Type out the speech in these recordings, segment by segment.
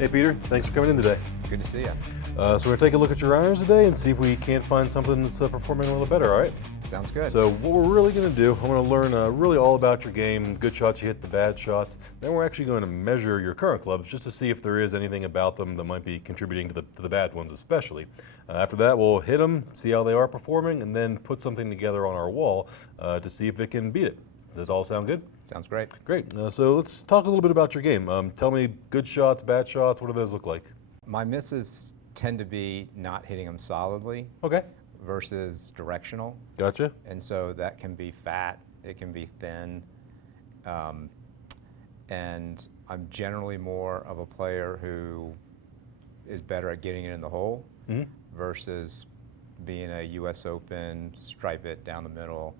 Hey Peter, thanks for coming in today. Good to see you. So we're going to take a look at your irons today and see if we can't find something that's performing a little better, all right? Sounds good. So what we're really going to do, I want to learn really all about your game, good shots you hit, the bad shots. Then we're actually going to measure your current clubs just to see if there is anything about them that might be contributing to the bad ones especially. After that, we'll hit them, see how they are performing, and then put something together on our wall to see if it can beat it. Does this all sound good? Sounds great. Great. So let's talk a little bit about your game. Tell me good shots, bad shots, what do those look like? My misses tend to be not hitting them solidly Okay. versus directional. Gotcha. And so that can be fat, it can be thin. And I'm generally more of a player who is better at getting it in the hole versus being a US Open, stripe it down the middle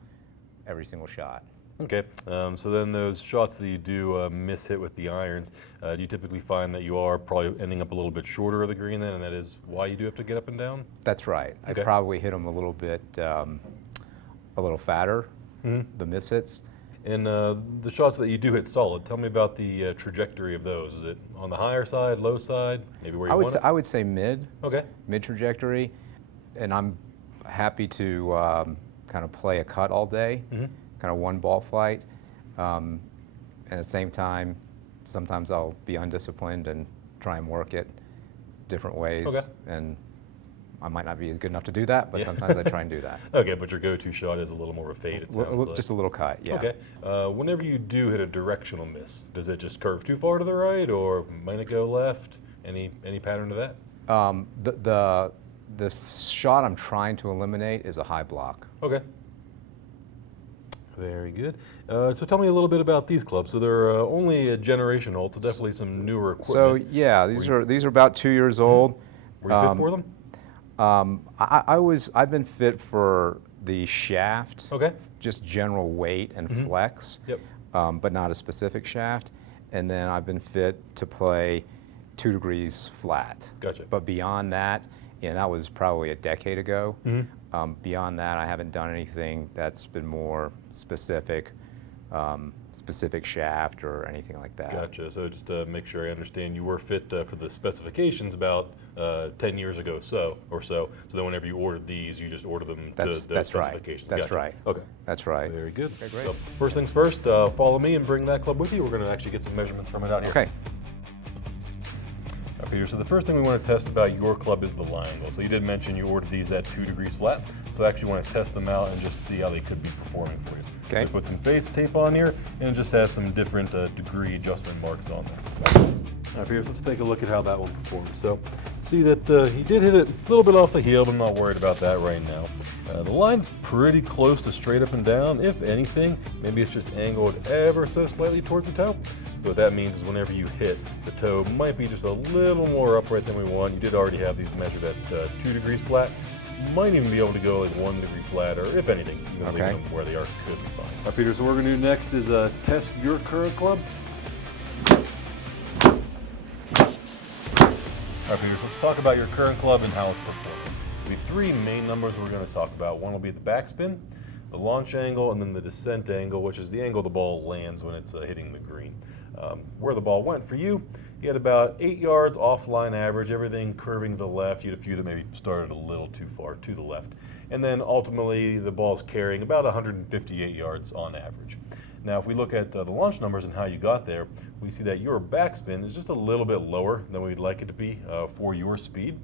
every single shot. Okay, so then those shots that you do miss hit with the irons, do you typically find that you are probably ending up a little bit shorter of the green then, and that is why you do have to get up and down? That's right. Okay. I probably hit them a little bit, a little fatter, the miss hits. And the shots that you do hit solid, tell me about the trajectory of those. Is it on the higher side, low side, maybe where you want it? I would say mid. Okay. Mid trajectory, and I'm happy to kind of play a cut all day, kind of one ball flight. And at the same time, sometimes I'll be undisciplined and try and work it different ways. Okay. And I might not be good enough to do that, but sometimes I try and do that. Okay, but your go-to shot is a little more of a fade, it sounds like. Just a little cut, yeah. Okay. Whenever you do hit a directional miss, does it just curve too far to the right, or might it go left? Any pattern to that? The shot I'm trying to eliminate is a high block. Okay. Very good. So tell me a little bit about these clubs. So they're only a generation old, so definitely some newer equipment. So yeah, these are about 2 years old. Were you fit for them? I've been fit for the shaft. Okay. Just general weight and flex. Yep. But not a specific shaft. And then I've been fit to play 2 degrees flat. Gotcha. But beyond that, that was probably a decade ago. Beyond that, I haven't done anything that's been more specific, specific shaft or anything like that. Gotcha. So just to make sure I understand, you were fit for the specifications about 10 years ago or so. So then whenever you ordered these, you just ordered them to those specifications. Right. That's Gotcha. right. Okay. That's right. Very good. Okay, great. So first things first, follow me and bring that club with you. We're going to actually get some measurements from it out here. Okay. Peter, so the first thing we want to test about your club is the lie angle. So you did mention you ordered these at 2 degrees flat. So I actually want to test them out and just see how they could be performing for you. Okay. So put some face tape on here, and it just has some different degree adjustment marks on there. All right, Peter, so let's take a look at how that one performs. So see that he did hit it a little bit off the heel, but I'm not worried about that right now. The line's pretty close to straight up and down. If anything, maybe it's just angled ever so slightly towards the toe. So what that means is whenever you hit, the toe might be just a little more upright than we want. You did already have these measured at 2 degrees flat. You might even be able to go like 1 degree flat, or if anything, you can leave them where they are could be fine. All right, Peter, so what we're going to do next is test your current club. All right, Peter, so let's talk about your current club and how it's performing. We have 3 main numbers we're going to talk about. One will be the backspin, the launch angle, and then the descent angle, which is the angle the ball lands when it's hitting the green. Where the ball went for you, you had about 8 yards offline average, everything curving to the left. You had a few that maybe started a little too far to the left. And then ultimately the ball's carrying about 158 yards on average. Now if we look at the launch numbers and how you got there, we see that your backspin is just a little bit lower than we'd like it to be for your speed.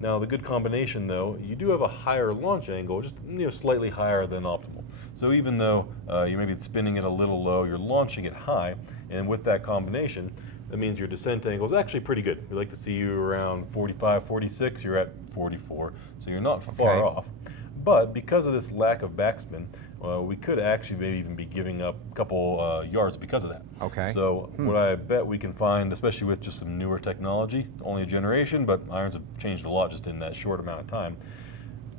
Now the good combination though, you do have a higher launch angle, just slightly higher than optimal. So even though you may be spinning it a little low, you're launching it high, and with that combination, that means your descent angle is actually pretty good. We like to see you around 45, 46, you're at 44, so you're not far off. But because of this lack of backspin, we could actually maybe even be giving up a couple yards because of that. Okay. So what I bet we can find, especially with just some newer technology, only a generation, but irons have changed a lot just in that short amount of time.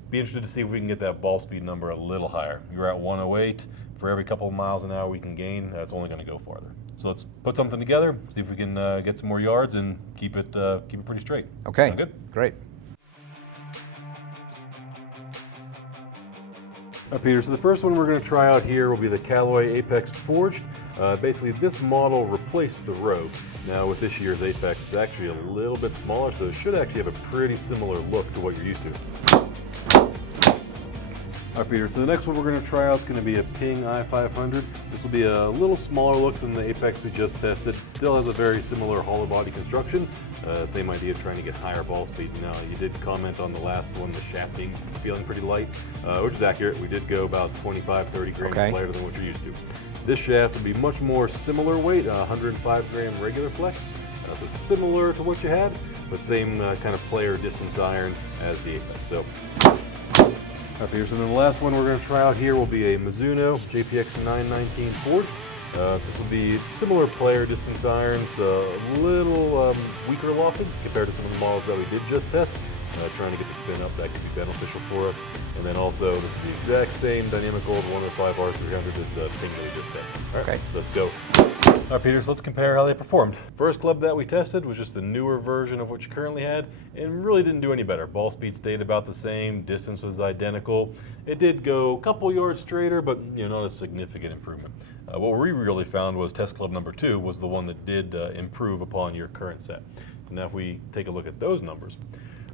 Be interested to see if we can get that ball speed number a little higher. You're at 108. For every couple of miles an hour we can gain, that's only going to go farther. So let's put something together, see if we can get some more yards and keep it pretty straight. Okay. Sound good? Great. Peter, so the first one we're going to try out here will be the Callaway Apex Forged. Basically, this model replaced the Rogue. Now, with this year's Apex, it's actually a little bit smaller, so it should actually have a pretty similar look to what you're used to. All right, Peter, so the next one we're going to try out is going to be a Ping i500. This will be a little smaller look than the Apex we just tested. Still has a very similar hollow body construction. Same idea, trying to get higher ball speeds. Now, you did comment on the last one, the shafting feeling pretty light, which is accurate. We did go about 25, 30 grams lighter than what you're used to. This shaft will be much more similar weight, 105 gram regular flex. So similar to what you had, but same kind of player distance iron as the Apex. So. All right, Peter, so then the last one we're going to try out here will be a Mizuno JPX 919 Forged. So this will be similar player distance irons, a little weaker lofted compared to some of the models that we did just test. Trying to get the spin up, that could be beneficial for us. And then also, this is the exact same Dynamic Gold 105 R300 as the Ping that we just tested. All right, so let's go. All right, Peter, so let's compare how they performed. First club that we tested was just the newer version of what you currently had, and really didn't do any better. Ball speed stayed about the same, distance was identical. It did go a couple yards straighter, but not a significant improvement. What we really found was test club number 2 was the one that did improve upon your current set. So now if we take a look at those numbers,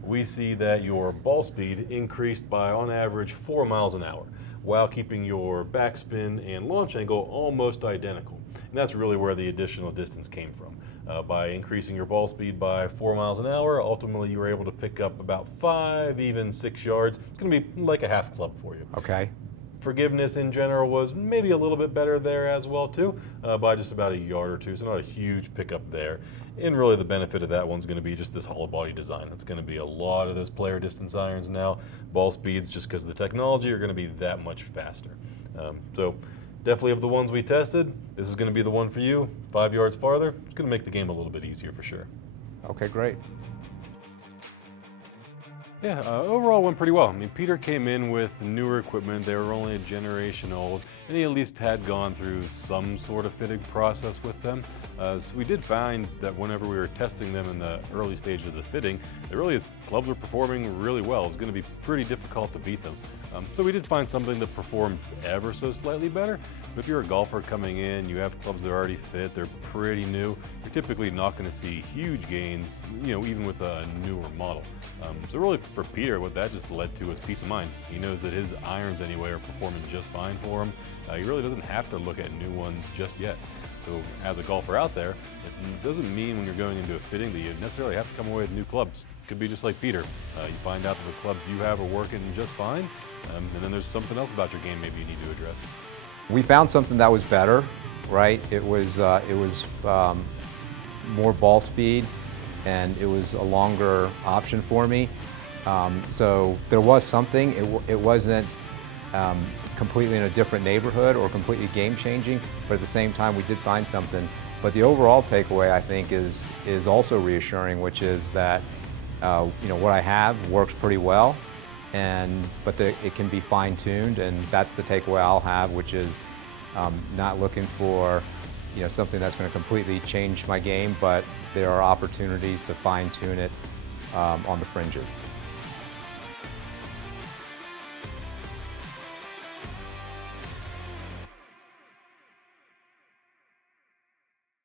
we see that your ball speed increased by, on average, 4 miles an hour, while keeping your backspin and launch angle almost identical. And that's really where the additional distance came from. By increasing your ball speed by 4 miles an hour, ultimately you were able to pick up about 5, even 6 yards. It's going to be like a half club for you. Okay. Forgiveness in general was maybe a little bit better there as well too, by just about a yard or two, so not a huge pickup there. And really the benefit of that one's going to be just this hollow body design. It's going to be a lot of those player distance irons now. Ball speeds, just because of the technology, are going to be that much faster. So definitely of the ones we tested, this is going to be the one for you. 5 yards farther, it's going to make the game a little bit easier for sure. Okay, great. Yeah, overall went pretty well. I mean, Peter came in with newer equipment. They were only a generation old, and he at least had gone through some sort of fitting process with them. So we did find that whenever we were testing them in the early stages of the fitting, his clubs were performing really well. It was going to be pretty difficult to beat them. So we did find something that performed ever so slightly better. But if you're a golfer coming in, you have clubs that are already fit, they're pretty new, you're typically not going to see huge gains, even with a newer model. So really for Peter, what that just led to was peace of mind. He knows that his irons anyway are performing just fine for him. He really doesn't have to look at new ones just yet. So as a golfer out there, it doesn't mean when you're going into a fitting that you necessarily have to come away with new clubs. It could be just like Peter. You find out that the clubs you have are working just fine, and then there's something else about your game maybe you need to address. We found something that was better, right? It was more ball speed, and it was a longer option for me. So there was something. It wasn't completely in a different neighborhood or completely game-changing, but at the same time we did find something. But the overall takeaway, I think, is also reassuring, which is that what I have works pretty well, but it can be fine-tuned, and that's the takeaway I'll have, which is not looking for something that's going to completely change my game, but there are opportunities to fine-tune it on the fringes.